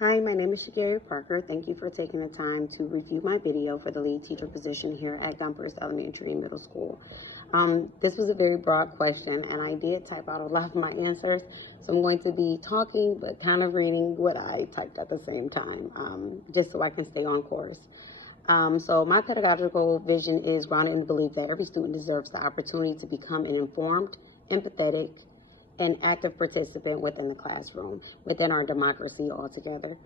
Hi, my name is Shakira Parker. Thank you for taking the time to review my video for the lead teacher position here at Gompers Elementary and Middle School. This was a very broad question, and I did type out a lot of my answers, so I'm going to be talking but kind of reading what I typed at the same time, just so I can stay on course. So my pedagogical vision is grounded in the belief that every student deserves the opportunity to become an informed, empathetic, an active participant within the classroom, within our democracy altogether.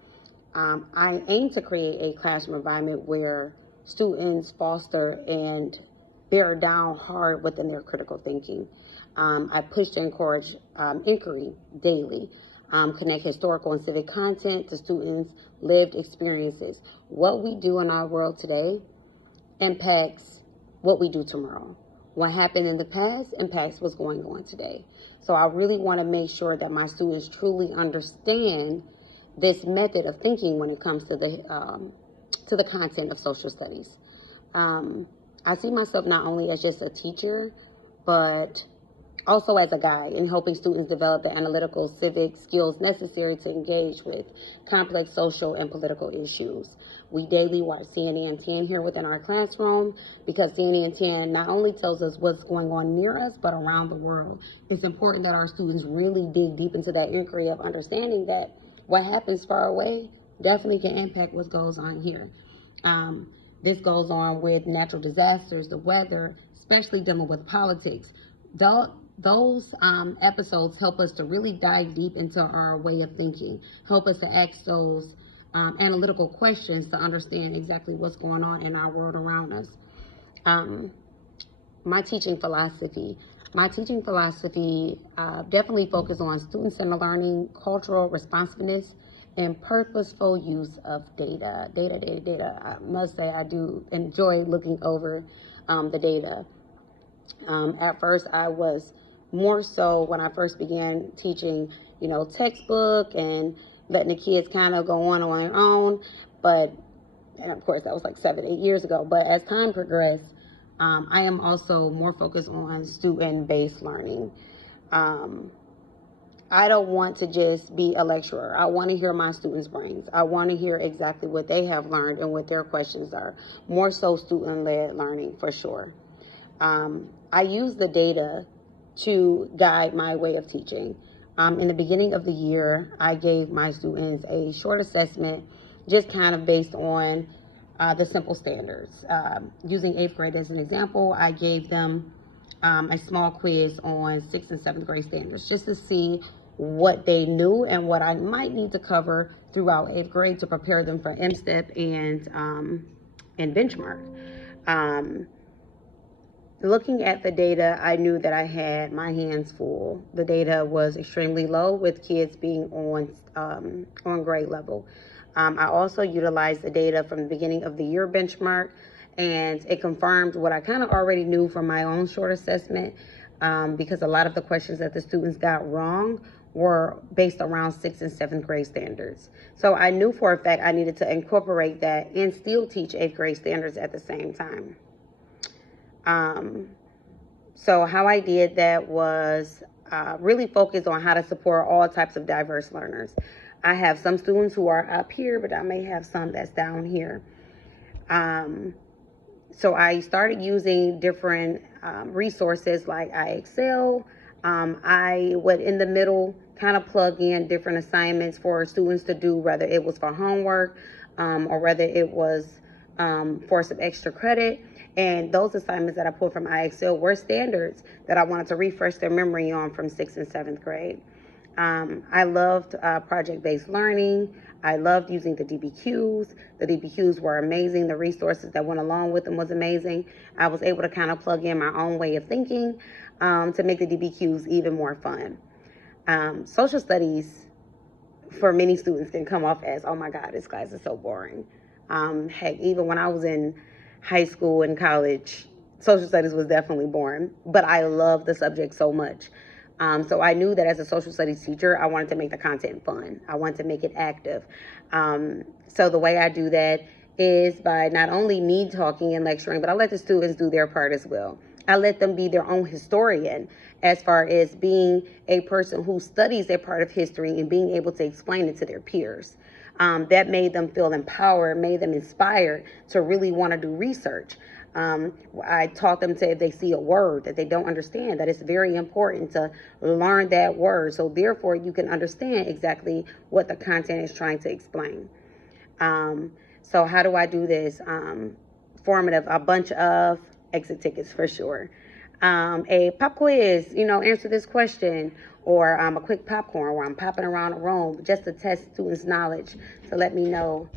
I aim to create a classroom environment where students foster and bear down hard within their critical thinking. I push to encourage inquiry daily, connect historical and civic content to students' lived experiences. What we do in our world today impacts what we do tomorrow. What happened in the past impacts what's going on today. So I really want to make sure that my students truly understand this method of thinking when it comes to the content of social studies. I see myself not only as just a teacher, but also as a guide in helping students develop the analytical civic skills necessary to engage with complex social and political issues. We daily watch CNN 10 here within our classroom because CNN 10 not only tells us what's going on near us, but around the world. It's important that our students really dig deep into that inquiry of understanding that what happens far away definitely can impact what goes on here. This goes on with natural disasters, the weather, especially dealing with politics. Those episodes help us to really dive deep into our way of thinking, help us to ask those analytical questions to understand exactly what's going on in our world around us. Um, my teaching philosophy. My teaching philosophy definitely focuses on student-centered learning, cultural responsiveness, and purposeful use of data. Data. I must say I do enjoy looking over the data. At first, I was more so when I first began teaching, textbook and letting the kids kind of go on their own. But, and of course, that was like 7, 8 years ago. But as time progressed, I am also more focused on student-based learning. Um, I don't want to just be a lecturer. I want to hear my students' brains. I want to hear exactly what they have learned and what their questions are. More so student-led learning for sure. I use the data to guide my way of teaching. In the beginning of the year, I gave my students a short assessment just kind of based on the simple standards. Using 8th grade as an example, I gave them a small quiz on 6th and 7th grade standards just to see what they knew and what I might need to cover throughout 8th grade to prepare them for MSTEP and benchmark. Um, Looking at the data, I knew that I had my hands full. The data was extremely low with kids being on grade level. I also utilized the data from the beginning of the year benchmark, and it confirmed what I kind of already knew from my own short assessment, because a lot of the questions that the students got wrong were based around 6th and 7th grade standards. So I knew for a fact I needed to incorporate that and still teach 8th grade standards at the same time. So how I did that was really focus on how to support all types of diverse learners. I have some students who are up here, but I may have some that's down here. So I started using different resources like iExcel. I would in the middle kind of plug in different assignments for students to do, whether it was for homework or whether it was for some extra credit. And those assignments that I pulled from iExcel were standards that I wanted to refresh their memory on from 6th and 7th grade. I loved project-based learning. I loved using the DBQs. The DBQs were amazing. The resources that went along with them was amazing. I was able to kind of plug in my own way of thinking to make the DBQs even more fun. Social studies for many students can come off as, oh my God, this class is so boring. Heck, even when I was in high school and college, social studies was definitely boring, but I love the subject so much. So I knew that as a social studies teacher, I wanted to make the content fun. I wanted to make it active. So the way I do that is by not only me talking and lecturing, but I let the students do their part as well. I let them be their own historian as far as being a person who studies a part of history and being able to explain it to their peers. That made them feel empowered, made them inspired to really want to do research. I taught them to, if they see a word that they don't understand, that it's very important to learn that word. So therefore you can understand exactly what the content is trying to explain. So how do I do this? Formative, a bunch of exit tickets for sure. A pop quiz, answer this question, or a quick popcorn where I'm popping around the room just to test students' knowledge to let me know